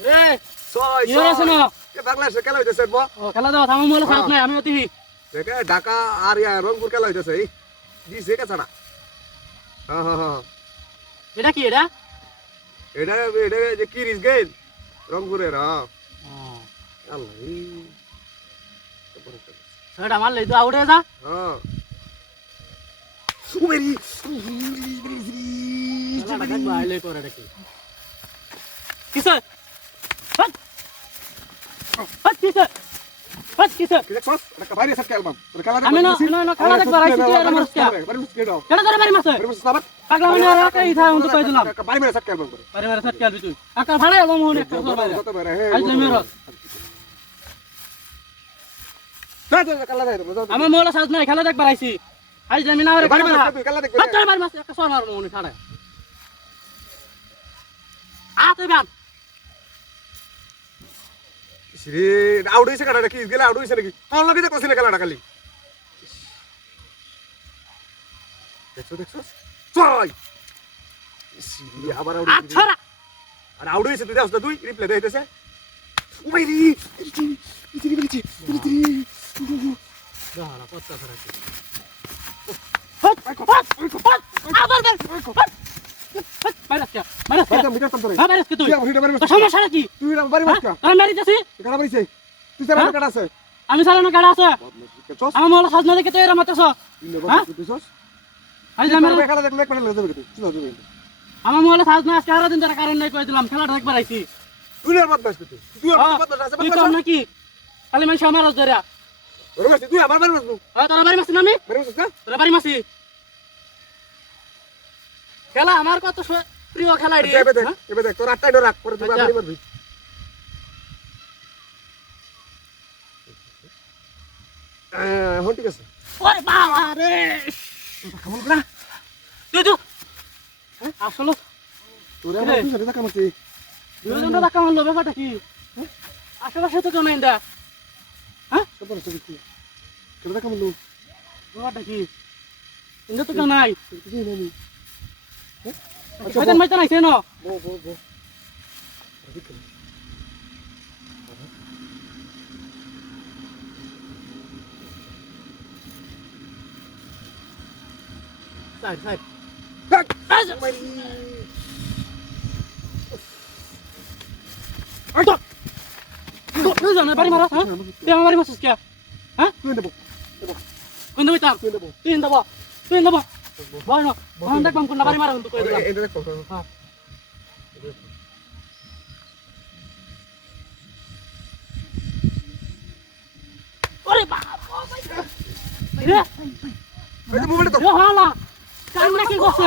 এ ছয় ইয়ে আছে না এ বাংলাদেশে খেলা হইতেছে বো ও খেলা দাও আমার মোবাইলে সাথ নাই আমি অতি দেখে ঢাকা আর রংপুর খেলা হইতেছে দিছে কে ছাড়া হ্যাঁ হ্যাঁ হ্যাঁ এটা কি এটা এটা এটা যে কিরিস গেল রংপুরের হ্যাঁ আল্লাহ সেটা মারলে তো আউট হয়ে যা হ্যাঁ সুমেরি খেলাটা দেখ বাইলে করে দেখি কিসে হাট হাট কিসে হাট কিসে দেখছস এটা বাইরে সব খেলবাম খেলা আমি না না খেলা দেখ বাড়াইছি তুই আর মারছ কে বাইরে কেডো কেডা ধরে বাড়ি মারছ বাইরে সাবাত পাগলা মানে আর একটা ইথা উন্ত কই দিলাম বাইরে সব খেলবাম বাড়ি মারে সাত খেলবি তুই আকা ভাড়া এলো মোহন একটা সর বাইরে কত বাইরে হে আজ মেরো খেলা দেখ আমার মোবাইলে সাথ নাই খেলা দেখ বাড়াইছি আজ আমি না বাইরে খেলা দেখ হাত বাড়ি মারছ একটা সর মার মোহন ছাড়ে আ তুই বাদ শ্রী আউট হইছে কাটা কি গেলে আউট হইছে নাকি তোর লগে যে কইছিলে খেলাটা খালি দেখছো দেখছো ছয় শ্রী আবার আউট আচ্ছা আর আউট হইছে তুই দেখছ তুই রিপ্লে দেইতেছে ওমাইরি ইতি বলিছি ইতি দাঁড়া পত্তা ফরাকি হট হট হট আবার দেখ হট মারাস কে মারাস কে বাইরে মিটার তোরে হ্যাঁ মারাস কে তুই তুই আমার বাইরে তো সমস্যা কি তুই বাড়ি মার কা আমি মারি যাচ্ছি কাটা বাড়িছে তুই সারা কাটা আছে আমি চালানো গাড়ি আছে চস আমার মোবাইল সাজ না দেখে তুই এরা মারতেছ হ্যাঁ তুই চস আজ আমি খেলা দেখলে এক মিনিট লাগে তুই চল যাবে আমার মোবাইল সাজ না আজকে আরো দিন ধরে কারণ নাই কই দিলাম খেলাটা একবার আইছি তুই আর বাদ বাস তুই আর বাদ বাস আছে তুই কম নাকি খালি মানুষ আমার ধরে রমেশ তুই আমার বাড়ি মারবো হ্যাঁ তোরা বাড়ি মারছিস না আমি বাড়ি মারছিস না তোরা বাড়ি মারছি খেলা আমার কত প্রিয় খেলা রে এবে দেখ তোর আটটাই ডর রাখ পরে তুই বাড়ি মারবি হন ঠিক আছে ওরে বাবা রে কেমন করা তুই তুই আসলে তোরে আমার তুই সাথে দেখা মারছি দুজনটা টাকা মারলো ব্যাপারটা কি আশেপাশে তো কেউ নাই দা হ্যাঁ সবার সাথে কি কেন দেখা মারলো ব্যাপারটা কি কিন্তু তো কেউ নাই কিছু নেই শয়তান মাইতা নাইছে না বো বো বো সাইড সাইড আইতো তুই জানা বাড়ি মারা হ্যাঁ তুই আমার বাড়ি মারছিস কে হ্যাঁ তুই দেবো কোন দিবি তার তুই দেবো তুই দেবো বল না বল দেখ কোন বাড়ি মারা কিন্তু কই দিলাম এটা দেখ হ্যাঁ ওরে বাবা রে এই মোবাইলটা তো রে হালা কামনা কি করছে